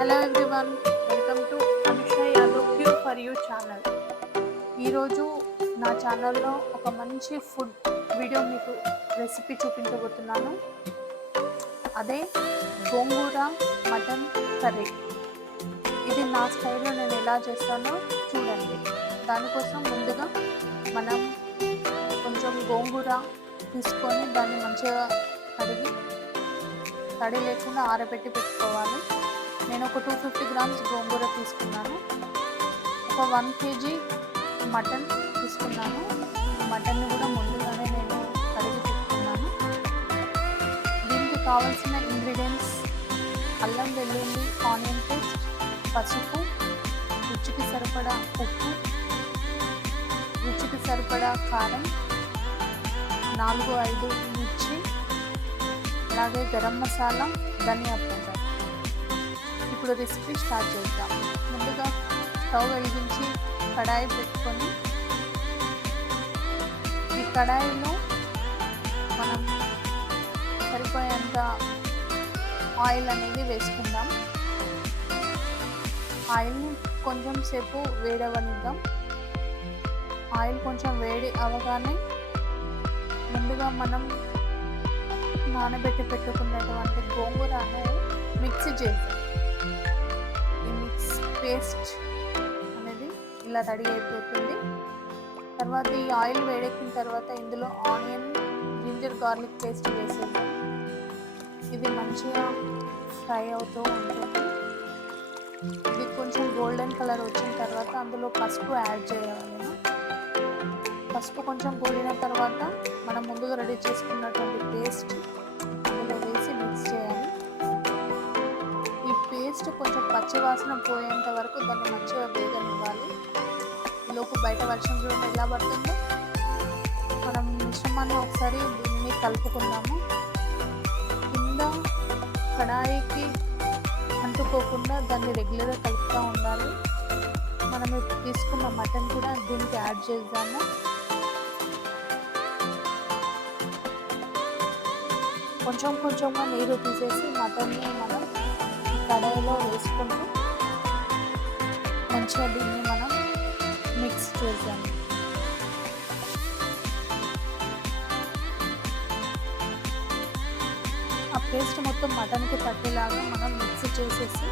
Hello everyone, welcome to Anusha Yadav Q for you channel. ఈరోజు నా ఛానల్లో ఒక మంచి ఫుడ్ వీడియో మీకు రెసిపీ చూపించబోతున్నాను. అదే గోంగూర మటన్ కర్రీ. ఇది నా స్టైల్లో నేను ఎలా చేస్తానో చూడండి. దానికోసం ముందుగా మనం కొంచెం గోంగూర తీసుకొని దాన్ని మంచిగా కడిగి తడి లేకుండా ఆరబెట్టి పెట్టుకోవాలి. నేను ఒక 250 గ్రామ్స్ గోంగూర తీసుకున్నాను. ఒక 1 kg మటన్ తీసుకున్నాను. మటన్ని కూడా ముందుగానే నేను కడిగి పెట్టుకున్నాను. దీనికి కావాల్సిన ఇంగ్రీడియంట్స్: అల్లం వెల్లుల్లి ఆనియన్ పేస్ట్, పసుపు, రుచికి సరిపడా ఉప్పు, రుచికి సరిపడా కారం, 4-5 మిర్చి, అలాగే గరం మసాలా, ధనియా పౌడర్. ఇప్పుడు రెసిపీ స్టార్ట్ చేద్దాం. ముందుగా స్టవ్ వెలిగించి కడాయి పెట్టుకొని ఈ కడాయిలో మనం సరిపోయేంత ఆయిల్ అనేది వేసుకుందాం. ఆయిల్ని కొంచెం సేపు వేడవనిద్దాం. ఆయిల్ కొంచెం వేడి అవగానే ముందుగా మనం నానబెట్టి పెట్టుకున్నటువంటి గోంగూరను మిక్సీ చేద్దాం. ఈ మిక్స్ పేస్ట్ అనేది ఇలా రెడీ అయిపోతుంది. తర్వాత ఈ ఆయిల్ వేడెక్కిన తర్వాత ఇందులో ఆనియన్, జింజర్ గార్లిక్ పేస్ట్ వేసేద్దాం. ఇది మంచిగా ఫ్రై అవుతూ ఉంటుంది. ఇది కొంచెం గోల్డెన్ కలర్ వచ్చిన తర్వాత అందులో పసుపు యాడ్ చేయాలి. పసుపు కొంచెం గోలిన తర్వాత మనం ముందుగా రెడీ చేసుకున్నటువంటి పేస్ట్ అందులో వేసి మిక్స్ చేయాలి. ఈ పేస్ట్ కొంచెం పచ్చివాసన పోయేంత వరకు దాన్ని మంచిగా వేగనివ్వాలి. ఈలోపు బయట వర్షం చూడండి ఎలా పడుతుందో. మనం మిశ్రమాన్ని ఒకసారి దీన్ని కలుపుకుందాము. కింద కడాయికి అంటుకోకుండా దాన్ని రెగ్యులర్గా కలుపుతూ ఉండాలి. మనం తీసుకున్న మటన్ కూడా దీనికి యాడ్ చేద్దాము. కొంచెం కొంచెంగా నీరు తీసేసి మటన్ని మనం కడాయిలో వేసుకుంటూ మంచిగా దీన్ని మనం మిక్స్ చేద్దాం. ఆ పేస్ట్ మొత్తం మటన్కి పట్టేలాగా మనం మిక్స్ చేసేసి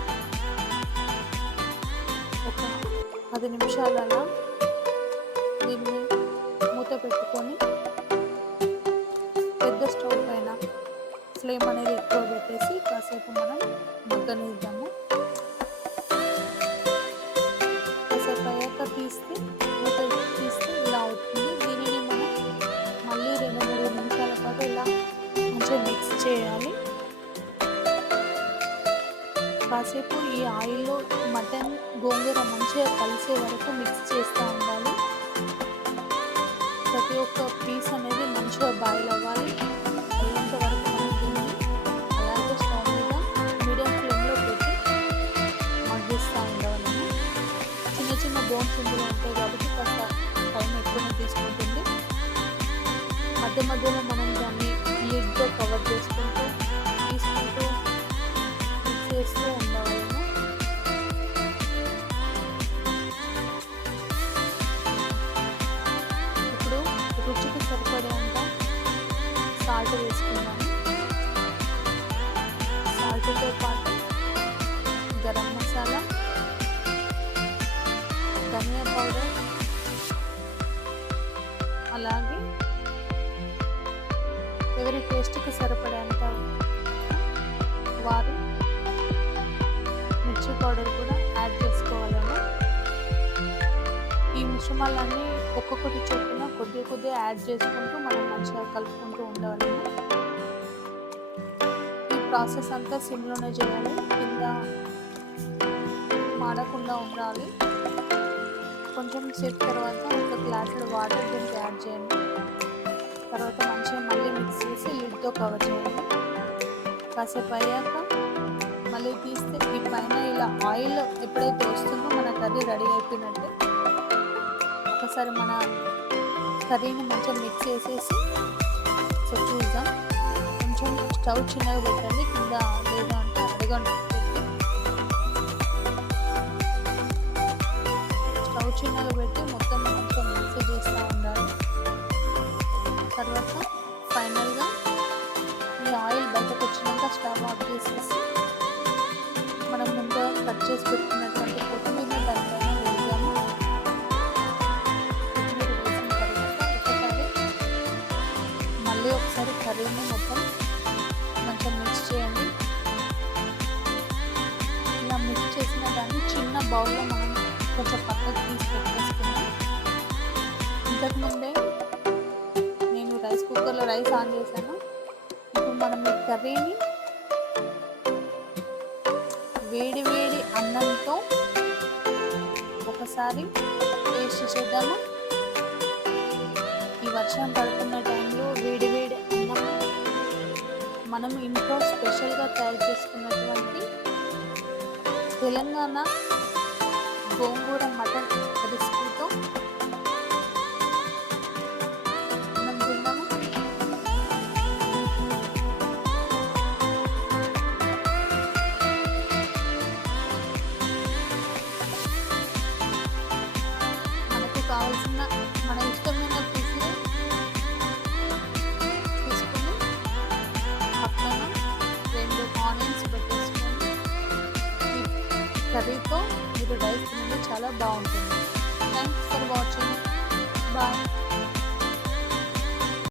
ఒక 10 నిమిషాలలో దీన్ని మూత పెట్టుకొని పెద్ద స్టవ్ పైన ఫ్లేమ్ అనేది ఎక్కువ పెట్టేసి కాసేపు మనం మగ్గనిద్దాము. కాసేపు అయ్యాక మూత తీస్తే ఇలా అవుతుంది. దీనిని మనం మళ్ళీ 2-3 నిమిషాల పాటు ఇలా మంచిగా మిక్స్ చేయాలి. కాసేపు ఈ ఆయిల్లో మటన్ గోంగూర మంచిగా కలిసే వరకు మిక్స్ చేస్తూ ఉండాలి. ప్రతి ఒక్క పీస్ అనేది మంచిగా బాయిల్ అవ్వాలి. అయ్యేంత వరకు మనం దీన్ని అలాగే స్టవ్ మీద మీడియం ఫ్లేమ్లో పెట్టి మగ్గిస్తూ ఉండవాలి. చిన్న చిన్న బోన్స్ ఇందులో ఉంటాయి కాబట్టి కాస్త టైం ఎక్కువనే తీసుకుంటుంది. మధ్య మధ్యలో మనం దాన్ని లిడ్తో కవర్ చేసుకుంటూ తీసుకుంటూ మిక్స్ చేస్తూ ఉండవాలి. ఇప్పుడు రుచికి సరిపడేంత సాల్ట్ వేసుకున్నాను. సాల్ట్తో పాటు గరం మసాలా, ధనియా పౌడర్, అలాగే ఎవరి టేస్ట్కి సరిపడేంత వారు మిర్చి పౌడర్ కూడా యాడ్ చేసుకోవాలని. ఈ మిశ్రమాలన్నీ ఒక్కొక్కటి చొప్పున కొద్దిగా యాడ్ చేసుకుంటూ మనం మంచిగా కలుపుకుంటూ ఉండాలి. ఈ ప్రాసెస్ అంతా సిమ్లోనే చేయాలి. కింద మాడకుండా ఉండాలి. కొంచెం సేపు తర్వాత ఒక గ్లాసులో వాటర్ దీనికి యాడ్ చేయండి. తర్వాత మంచిగా మళ్ళీ మిక్స్ చేసి లిడ్తో కవర్ చేయండి. కాసేపు అయ్యాక మళ్ళీ తీస్తే ఈ పైన ఇలా ఆయిల్ ఎప్పుడైతే వస్తుందో మన కర్రీ రెడీ అయిపోయినట్టే. ఒకసారి మన కర్రీని మంచిగా మిక్స్ చేసేసి చూద్దాం. కొంచెం స్టవ్ చిన్నగా పెట్టండి, కింద లేదా అంటే అడగండి. చిన్నగా పెట్టి మొత్తం కొంచెం మిక్స్ చేస్తూ ఉండాలి. తర్వాత ఫైనల్గా ఈ ఆయిల్ బయటకు వచ్చినాక స్టవ్ ఆఫ్ చేసేసి మనం ముందుగా కట్ చేసి పెట్టుకున్నటువంటి కొత్తిమీర దానిపైన వేసాము. కొత్తిమీర వేసిన తర్వాత మళ్ళీ ఒకసారి కర్రీని మొత్తం మంచిగా మిక్స్ చేయండి. ఇలా మిక్స్ చేసిన దాన్ని చిన్న బౌల్లో మనం కొంచెం పక్కకు తీసి పెట్టేసుకున్నాం. ఇంతకుముందే నేను రైస్ కుక్కర్లో రైస్ ఆన్ చేశాను. ఇప్పుడు మనం ఈ కర్రీని వేడి వేడి అన్నంతో ఒకసారి టేస్ట్ చేద్దాము. ఈ వర్షం పడుతున్న టైంలో వేడి వేడి అన్నం మనం ఇంట్లో స్పెషల్గా తయారు చేసుకున్నటువంటి తెలంగాణ గోంగూర మటన్ రెసిపీతో మనం తిన్నాము. మనకు కావాల్సిన మన ఇష్టమైన పీసులు తీసుకొని పక్కన 2 ఆనియన్స్ పెట్టేసుకొని ఈ కర్రీతో మీరు రైస్ తినండి, చాలా బాగుంటుంది. Thanks for watching. బాయ్.